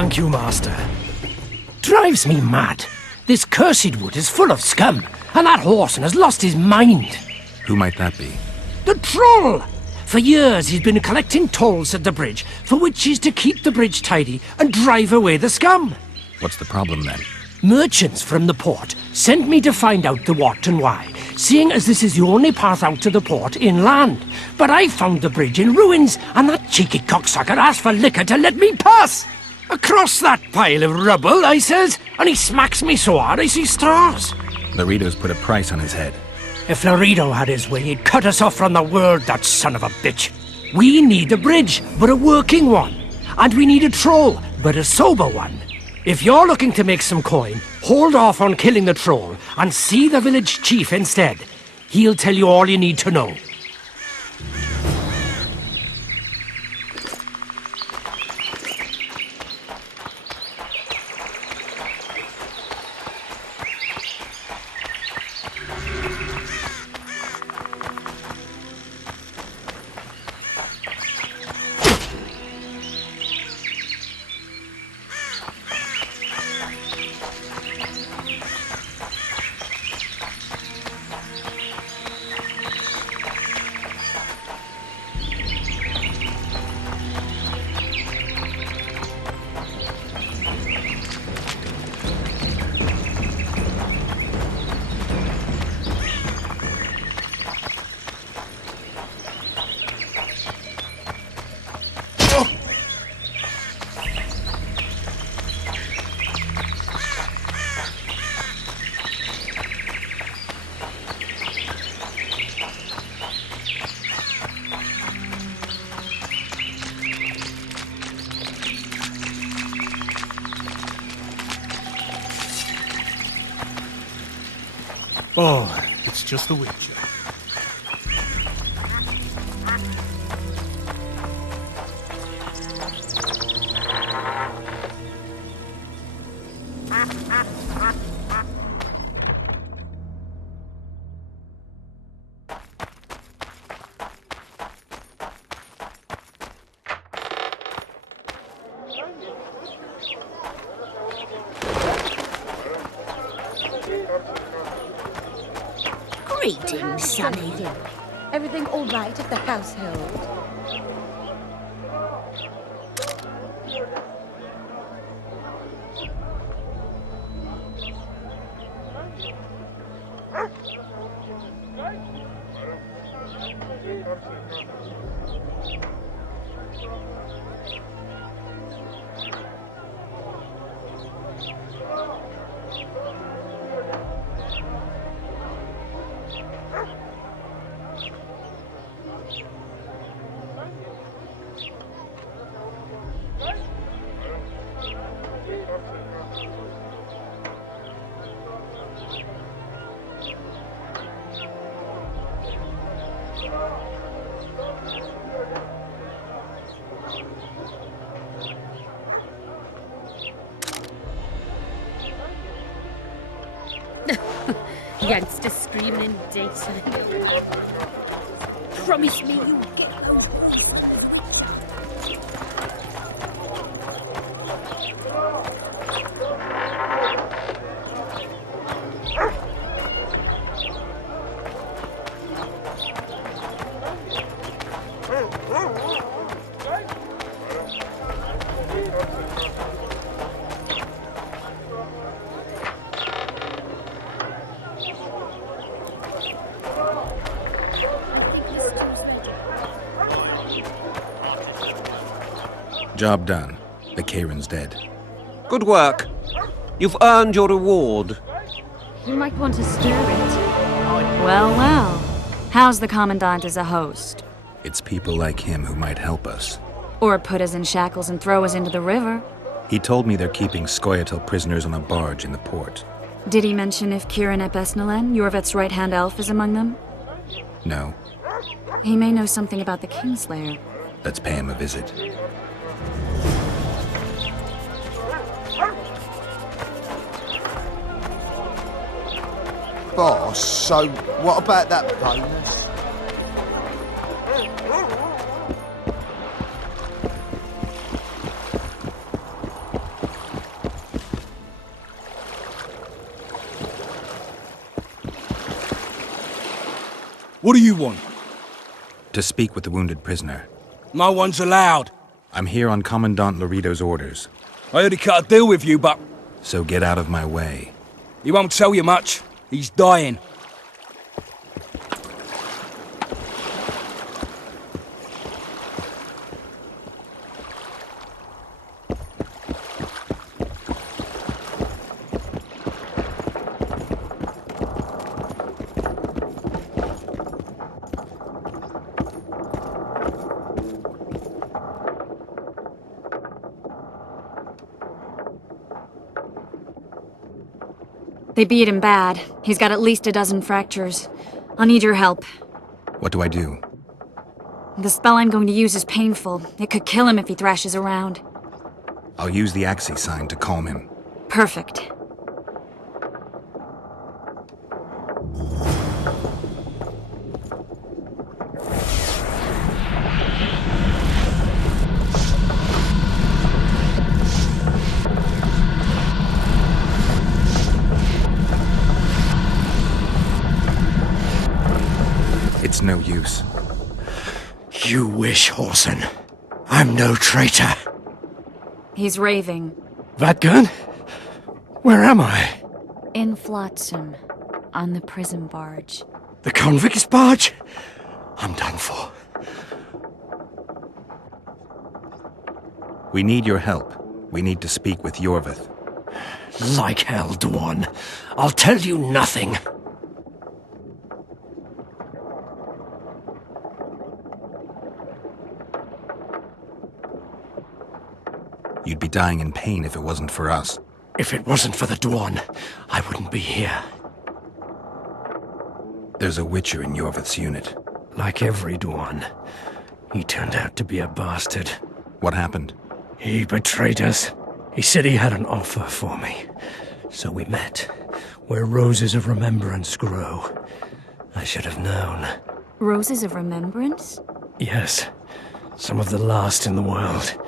Thank you, Master. Drives me mad. This cursed wood is full of scum, and that horseman has lost his mind. Who might that be? The troll! For years he's been collecting tolls at the bridge, for which he's to keep the bridge tidy and drive away the scum. What's the problem then? Merchants from the port sent me to find out the what and why, seeing as this is the only path out to the port inland. But I found the bridge in ruins, and that cheeky cocksucker asked for liquor to let me pass. Across that pile of rubble, I says, and he smacks me so hard I see stars. Laredo's put a price on his head. If Laredo had his way, he'd cut us off from the world, that son of a bitch. We need a bridge, but a working one. And we need a troll, but a sober one. If you're looking to make some coin, hold off on killing the troll and see the village chief instead. He'll tell you all you need to know. Oh, it's just the Witcher. Greetings, Sonny. Everything all right at the household? Youngster screaming in daytime. Promise me you'll get those boys. Job done. The Kayran's dead. Good work. You've earned your reward. You might want to stir it. Well, well. How's the Commandant as a host? It's people like him who might help us. Or put us in shackles and throw us into the river. He told me they're keeping Scoia'tael prisoners on a barge in the port. Did he mention if Kayran ep Esnalen, Yorvet's right-hand elf, is among them? No. He may know something about the Kingslayer. Let's pay him a visit. Boss, so what about that bonus? What do you want? To speak with the wounded prisoner. No one's allowed. I'm here on Commandant Laredo's orders. I heard he cut a deal with you, but... So get out of my way. He won't tell you much. He's dying. They beat him bad. He's got at least a dozen fractures. I'll need your help. What do I do? The spell I'm going to use is painful. It could kill him if he thrashes around. I'll use the Axii sign to calm him. Perfect. It's no use. You wish, Whoreson. I'm no traitor. He's raving. That gun? Where am I? In Flotsam. On the prison barge. The convict's barge? I'm done for. We need your help. We need to speak with Yorvith. Like hell, Dwan. I'll tell you nothing. You'd be dying in pain if it wasn't for us. If it wasn't for the Dwan, I wouldn't be here. There's a Witcher in Yorvith's unit. Like every Dwan, he turned out to be a bastard. What happened? He betrayed us. He said he had an offer for me. So we met, where roses of remembrance grow. I should have known. Roses of remembrance? Yes, some of the last in the world.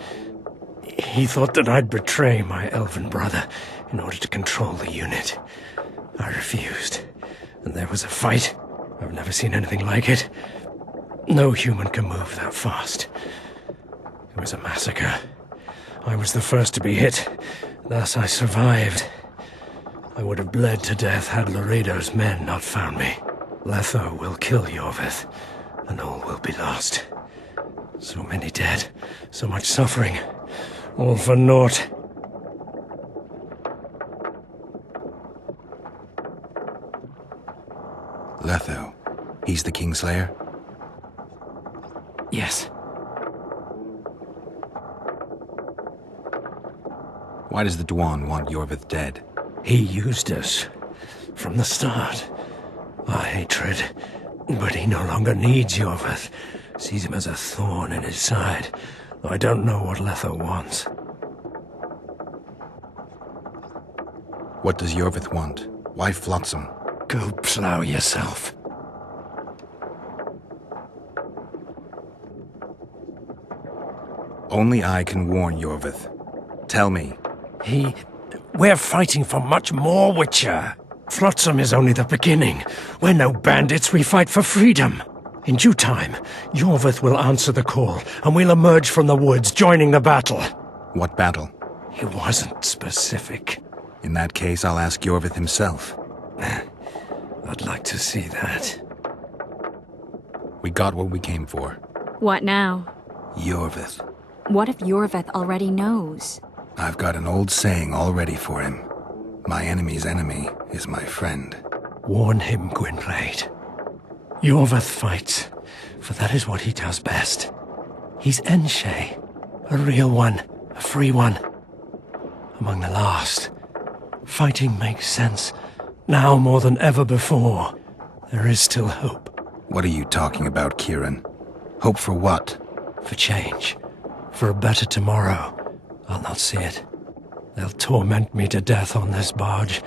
He thought that I'd betray my elven brother in order to control the unit. I refused, and there was a fight. I've never seen anything like it. No human can move that fast. It was a massacre. I was the first to be hit, thus I survived. I would have bled to death had Laredo's men not found me. Letho will kill Yorvith, and all will be lost. So many dead, so much suffering. All for naught. Letho. He's the Kingslayer? Yes. Why does the Dwan want Yorvith dead? He used us. From the start. Our hatred. But he no longer needs Yorvith. Sees him as a thorn in his side. Though I don't know what Letho wants. What does Yorvith want? Why Flotsam? Go plow yourself. Only I can warn Yorvith. Tell me. We're fighting for much more, Witcher. Flotsam is only the beginning. We're no bandits, we fight for freedom. In due time, Yorvith will answer the call, and we'll emerge from the woods, joining the battle. What battle? It wasn't specific. In that case, I'll ask Yorvith himself. I'd like to see that. We got what we came for. What now? Yorvith. What if Yorvith already knows? I've got an old saying all ready for him. My enemy's enemy is my friend. Warn him, Gwynplaine. Yorvith fights, for that is what he does best. He's Enshe, a real one, a free one. Among the last, fighting makes sense. Now more than ever before, there is still hope. What are you talking about, Kayran? Hope for what? For change. For a better tomorrow. I'll not see it. They'll torment me to death on this barge,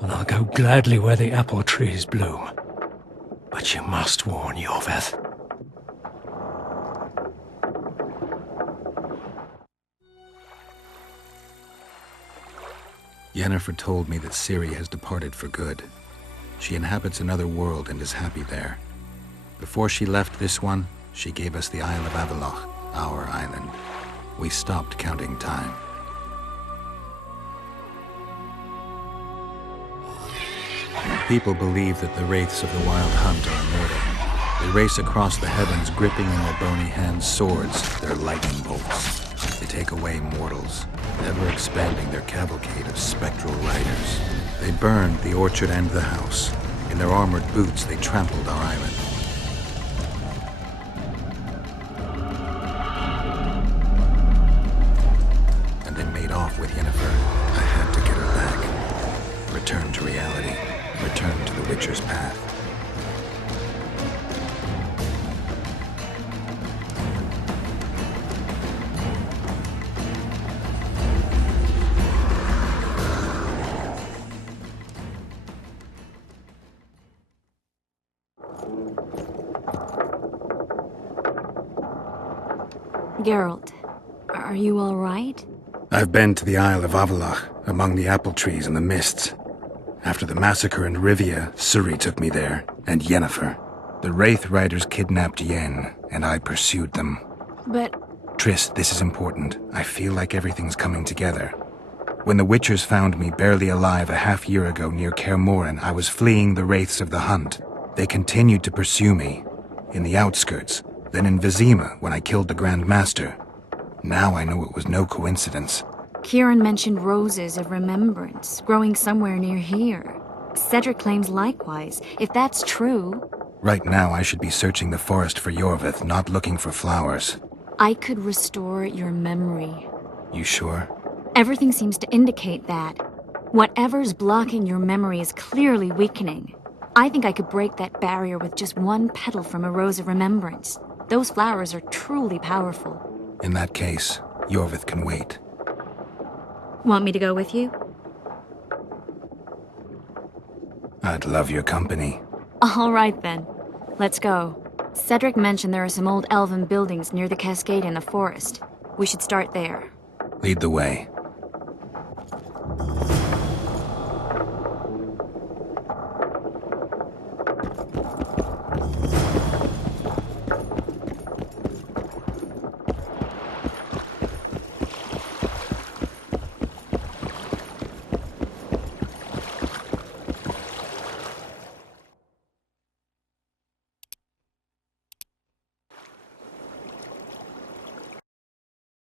and I'll go gladly where the apple trees bloom. But you must warn Yorvith. Yennefer told me that Ciri has departed for good. She inhabits another world and is happy there. Before she left this one, she gave us the Isle of Avaloch, our island. We stopped counting time. People believe that the wraiths of the Wild Hunt are immortal. They race across the heavens, gripping in their bony hands swords, their lightning bolts. They take away mortals, ever expanding their cavalcade of spectral riders. They burned the orchard and the house. In their armored boots, they trampled our island. And they made off with Yennefer. I had to get her back. Return to reality. Return to the Witcher's path. Geralt, are you all right? I've been to the Isle of Avaloch, among the apple trees and the mists. After the massacre in Rivia, Suri took me there, and Yennefer. The Wraith Riders kidnapped Yen, and I pursued them. But... Triss, this is important. I feel like everything's coming together. When the Witchers found me barely alive a half-year ago near Kaer Morhen, I was fleeing the Wraiths of the Hunt. They continued to pursue me, in the outskirts, then in Vizima when I killed the Grand Master. Now I know it was no coincidence. Kayran mentioned roses of remembrance growing somewhere near here. Cedric claims likewise. If that's true... Right now I should be searching the forest for Yorvith, not looking for flowers. I could restore your memory. You sure? Everything seems to indicate that. Whatever's blocking your memory is clearly weakening. I think I could break that barrier with just one petal from a rose of remembrance. Those flowers are truly powerful. In that case, Yorvith can wait. Want me to go with you? I'd love your company. All right then. Let's go. Cedric mentioned there are some old elven buildings near the cascade in the forest. We should start there. Lead the way.